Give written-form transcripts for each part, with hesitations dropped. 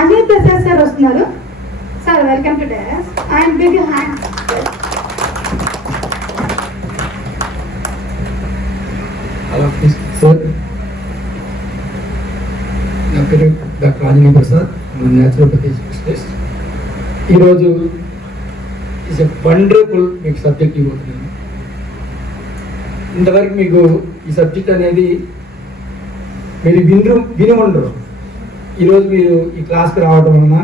Ajay Prasad sir వస్తున్నారు. Sir welcome to dais and big hand. Sir, నా పేరు doctor Anjaneya Prasad, naturopathy specialist. ఈరోజు ఈజ్ ఎ వండర్ఫుల్ మీకు సబ్జెక్ట్ ఇవ్వబోతున్నాను. ఇంతవరకు మీకు ఈ సబ్జెక్ట్ అనేది మీరు విని ఉండరు. ఈరోజు మీరు ఈ క్లాస్కి రావడం వలన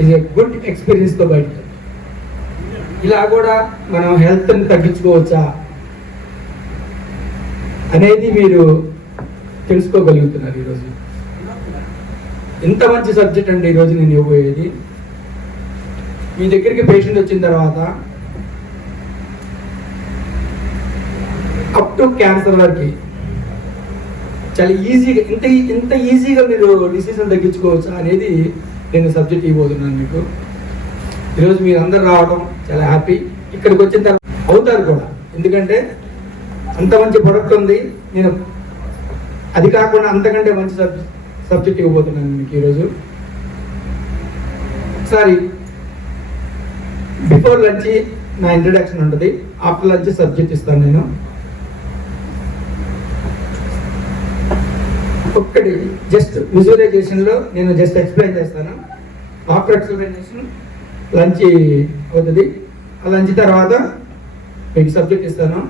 ఈజ్ ఎ గుడ్ ఎక్స్పీరియన్స్తో బయటకు. ఇలా కూడా మనం హెల్త్ని తగ్గించుకోవచ్చా అనేది మీరు తెలుసుకోగలుగుతున్నారు. ఈరోజు ఎంత మంచి సబ్జెక్ట్ అండి ఈరోజు నేను ఇవ్వబోయేది. మీ దగ్గరికి పేషెంట్ వచ్చిన తర్వాత అప్ టు క్యాన్సర్ వరకు చాలా ఈజీగా ఇంత ఈజీగా మీరు డిసీజన్ తగ్గించుకోవచ్చా అనేది నేను సబ్జెక్ట్ ఇవ్వబోతున్నాను మీకు. ఈరోజు మీరు అందరు రావడం చాలా హ్యాపీ. ఇక్కడికి వచ్చిన తర్వాత అవుతారు కూడా, ఎందుకంటే అంత మంచి ప్రొడక్ట్ ఉంది. నేను అది కాకుండా అంతకంటే మంచి సబ్జెక్ట్ ఇవ్వబోతున్నాను మీకు ఈరోజు. ఒకసారి బిఫోర్ లంచ్ నా ఇంట్రడక్షన్ ఉంటుంది, ఆఫ్టర్ లంచ్ సబ్జెక్ట్ ఇస్తాను నేను. ఒక్కటి జస్ట్ విజువలైజేషన్లో నేను జస్ట్ ఎక్స్ప్లెయిన్ చేస్తాను. ఆఫ్టర్ ఎక్స్ప్లెయినేషన్ లంచ్ అవుతుంది. ఆ లంచ్ తర్వాత మీకు సబ్జెక్ట్ ఇస్తాను.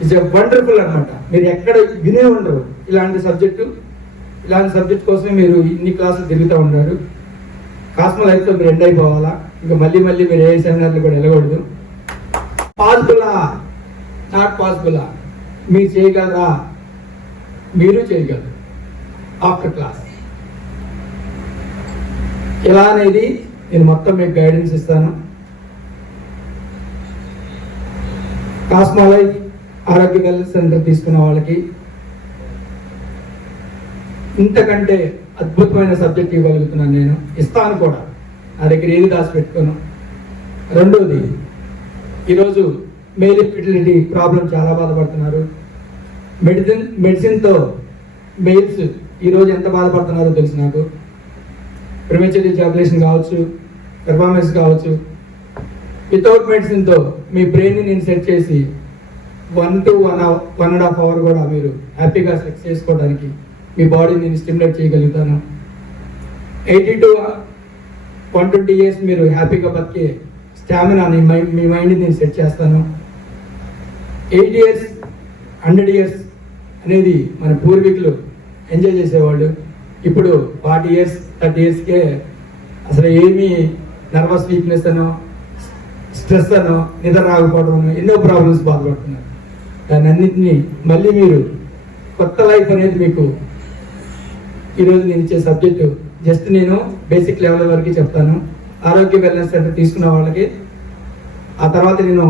ఇట్స్ ఎ వండర్ఫుల్ అనమాట. మీరు ఎక్కడ వినే ఉండరు ఇలాంటి సబ్జెక్ట్ కోసమే మీరు ఇన్ని క్లాసులు తిరుగుతూ ఉంటారు. కాస్మో లైఫ్లో మీరు ఎండ్ అయిపోవాలా, ఇంకా మళ్ళీ మీరు ఏ సెమినార్లు కూడా వెళ్ళకూడదు. పాసిబులా, నాట్ పాసిబులా, మీరు చేయగలరా? మీరు చేయగలరు. ఆఫ్టర్ క్లాస్ ఎలా అనేది నేను మొత్తం మీకు గైడెన్స్ ఇస్తాను. కాస్మో లైఫ్ ఆరోగ్య వెల్నెస్ సెంటర్ తీసుకున్న వాళ్ళకి ఇంతకంటే అద్భుతమైన సబ్జెక్ట్ ఇవ్వగలుగుతున్నాను నేను, ఇస్తాను కూడా. నా దగ్గర ఏది దాచిపెట్టుకోను. రెండోది, ఈరోజు మేల్ ఇన్ఫెర్టిలిటీ ప్రాబ్లం చాలా బాధపడుతున్నారు. మెడిసిన్తో మెయిల్స్ ఈరోజు ఎంత బాధపడుతున్నారో తెలుసు నాకు. ప్రిమెచ్యూర్ ఎజాకులేషన్ కావచ్చు, పెర్ఫార్మెన్స్ కావచ్చు. వితౌట్ మెడిసిన్తో మీ బ్రెయిన్ని నేను సెట్ చేసి 1 to 1.5 hours కూడా మీరు హ్యాపీగా సెక్స్ చేసుకోవడానికి మీ బాడీని నేను స్టిమ్యులేట్ చేయగలుగుతాను. 80 to 120 years మీరు హ్యాపీగా బతికే స్టామినాని మీ మైండ్ని నేను సెట్ చేస్తాను. 8 years 100 years అనేది మన పూర్వీకులు ఎంజాయ్ చేసేవాళ్ళు. ఇప్పుడు 40 years 30 yearsకే అసలు ఏమీ నర్వస్ వీక్నెస్ అనో, స్ట్రెస్ అనో, నిద్ర రాకపోవడం అనో, ఎన్నో ప్రాబ్లమ్స్ బాధపడుతున్నారు. దాని అన్నింటినీ మళ్ళీ మీరు కొత్త లైఫ్ అనేది మీకు ఈరోజు నేను ఇచ్చే సబ్జెక్టు జస్ట్ నేను బేసిక్ లెవెల్ వరకు చెప్తాను. ఆరోగ్య వెల్నెస్ సెంటర్ తీసుకున్న వాళ్ళకి ఆ తర్వాత నేను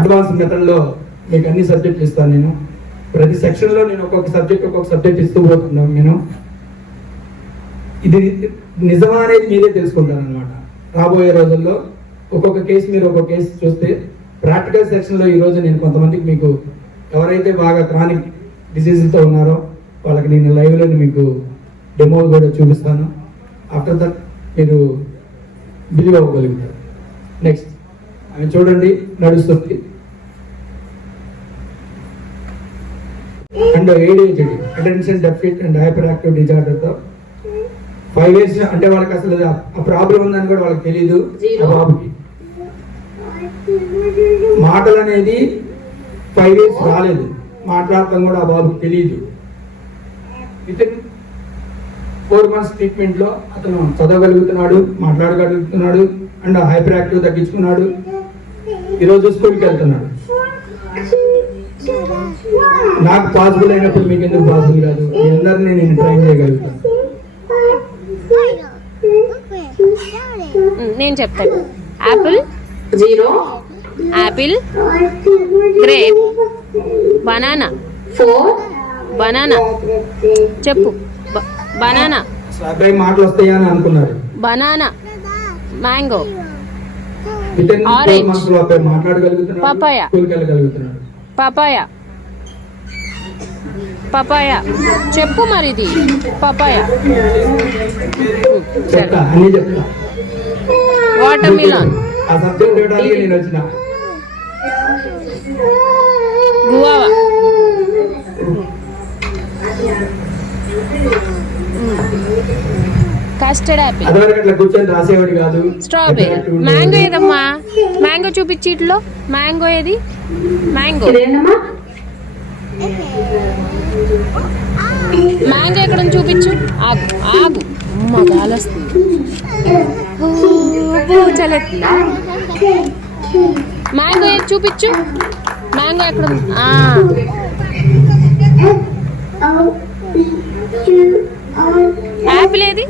అడ్వాన్స్ మెథడ్లో మీకు అన్ని సబ్జెక్టులు ఇస్తాను. నేను ప్రతి సెక్షన్లో నేను ఒక్కొక్క సబ్జెక్ట్ ఇస్తూ పోతున్నాను. నేను ఇది నిజమా అనేది మీరే తెలుసుకుంటాను అనమాట. రాబోయే రోజుల్లో ఒక్కొక్క కేసు చూస్తే ప్రాక్టికల్ సెక్షన్లో ఈరోజు నేను కొంతమందికి మీకు ఎవరైతే బాగా క్రానిక్ డిసీజెస్తో ఉన్నారో వాళ్ళకి నేను లైవ్లో మీకు డెమో కూడా చూపిస్తాను. ఆఫ్టర్ దట్ మీరు బిలీవ్ అవ్వగలుగుతారు. నెక్స్ట్ ఆమె చూడండి, నడుస్తుంది. And ADHD, attention deficit and hyper active డిజార్డర్తో 5 years అంటే వాళ్ళకి అసలు ఆ ప్రాబ్లం ఉందని కూడా వాళ్ళకి తెలియదు. ఆ బాబుకి మాటలు అనేది 5 years రాలేదు, మాట్లాడటం కూడా ఆ బాబుకి తెలియదు. వితిన్ 4 months ట్రీట్మెంట్లో అతను చదవగలుగుతున్నాడు, మాట్లాడగలుగుతున్నాడు, అండ్ హైపర్ యాక్టివ్ తగ్గించుకున్నాడు. ఈరోజు స్కూల్కి వెళ్తున్నాడు. నాకు పాసిబుల్ అయినప్పుడు మీకు ఎందుకు పాసిబుల్ కాదు? మీ అందరినీ నేను ట్రైన్ చేయగలుగుతాను. నేను చెప్తాను. Apple 0, Apple, grape, banana 4, banana చెప్పు. బనానా అబ్బాయి మాటలు వస్తాయా అని అనుకున్నారు. బనానా, మ్యాంగో, ఆరెంజ్, మాట్లాడగలుగుతున్నాడు, పపాయ, స్కూల్కి వెళ్ళగలుగుతున్నాడు. పపాయ, పపాయ చెప్పు మరి ఇది పపాయ. చెప్తా అన్ని చెప్తా. వాటర్ మిలాన్, ఆ సబ్జెక్ట్ ఇవ్వడానికి నేను వచ్చిన. గువావా, కస్టర్డ్ యాపిల్, అదివరకు అట్లా కూర్చొని రాసేవాడు కాదు. స్ట్రాబెరీ, మ్యాంగో ఏదమ్మా? మ్యాంగో చూపించి ఇట్లో మ్యాంగో ఏది? మ్యాంగో మ్యాంగో ఎక్కడ చూపించు. ఆగు ఆగు, అమ్మ గాలొస్తుంది. చలెత్తుందా? మ్యాంగో ఏది చూపించు. మ్యాంగో ఎక్కడ ఉంది? యాపిల్ ఏది?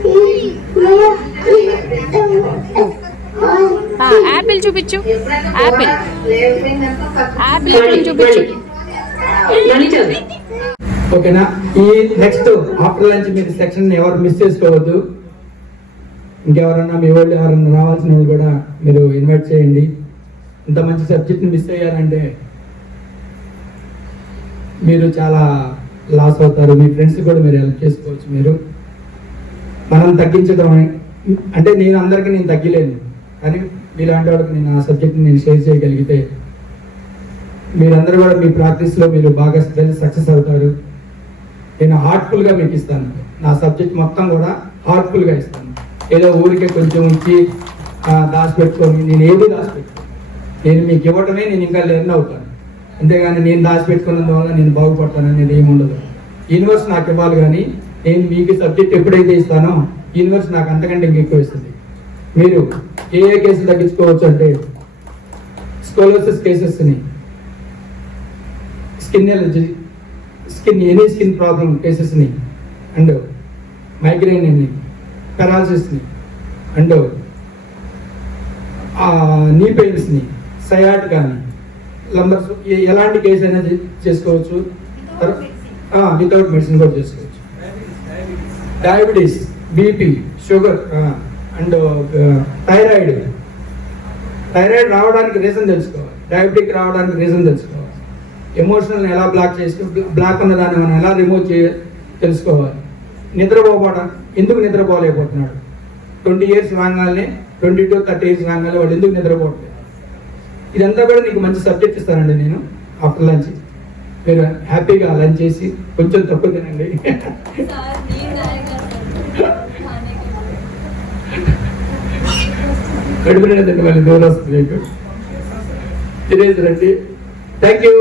యాపిల్ చూపించు. యాపిల్ యాపిల్ ఎక్కడ చూపించు. ఓకేనా? ఈ నెక్స్ట్ ఆఫ్టర్ లంచ్ మీరు సెక్షన్ ఎవరు మిస్ చేసుకోవద్దు. ఇంకెవరన్నా మీ వాళ్ళు ఎవరన్నా రావాల్సిన వాళ్ళు కూడా మీరు ఇన్వైట్ చేయండి. ఇంత మంచి సబ్జెక్ట్ని మిస్ అయ్యారంటే మీరు చాలా లాస్ అవుతారు. మీ ఫ్రెండ్స్ కూడా మీరు హెల్ప్ చేసుకోవచ్చు. మీరు మనం తగ్గించడం అంటే నేను అందరికీ నేను తగ్గలేను, కానీ మీలాంటి వాళ్ళకి నేను ఆ సబ్జెక్ట్ని నేను షేర్ చేయగలిగితే మీరందరూ కూడా మీ ప్రాక్టీస్లో మీరు బాగా సక్సెస్ అవుతారు. నేను హార్ట్ఫుల్గా మీకు ఇస్తాను. నా సబ్జెక్ట్ మొత్తం కూడా హార్ట్ఫుల్గా ఇస్తాను. ఏదో ఊరికే కొంచెం ఇచ్చి దాచిపెట్టుకొని నేను ఏది దాచిపెట్టుకోను. నేను మీకు ఇవ్వటమే నేను ఇంకా లెర్న్ అవుతాను. అంతేగాని నేను దాచిపెట్టుకున్నందు వల్ల నేను బాగుపడతాను అనేది ఏమి ఉండదు. యూనివర్స్ నాకు ఇవ్వాలి, కానీ నేను మీకు సబ్జెక్ట్ ఎప్పుడైతే ఇస్తానో యూనివర్స్ నాకు అంతకంటే ఇంకెక్కువ ఇస్తుంది. మీరు ఏ కేసులు తగ్గించుకోవచ్చు అంటే స్కోలోసిస్ కేసెస్ని, skin allergy, any skin problem కేసెస్ని, అండ్ మైగ్రేన్ని, పెరాలసిస్ని, అండ్ నీ పెయిన్స్ని, సయాటికాని, లంబర్స్, ఎలాంటి కేసు అయినా చేసుకోవచ్చు. వితౌట్ మెడిసిన్ కూడా చేసుకోవచ్చు. Diabetes, BP, sugar and thyroid రావడానికి రీజన్ తెలుసుకోవాలి. డయాబెటిక్ రావడానికి రీజన్ తెలుసుకోవాలి. ఎమోషనల్ని ఎలా బ్లాక్ ఉన్న దాన్ని మనం ఎలా రిమూవ్ తెలుసుకోవాలి. నిద్రపోవడం, ఎందుకు నిద్రపోలేకపోతున్నాడు? 20 years రాగానే, 20 to 30 years రాగానే వాళ్ళు ఎందుకు నిద్రపోవట్లేదు? ఇదంతా కూడా నీకు మంచి సబ్జెక్ట్ ఇస్తానండి నేను ఆఫ్టర్ లంచ్. మీరు హ్యాపీగా లంచ్ చేసి కొంచెం తక్కువ తినండి. కడుపు నిండా తింటే మళ్ళీ దూరం వస్తుంది మీకు. తినేసి రండి. Thank you.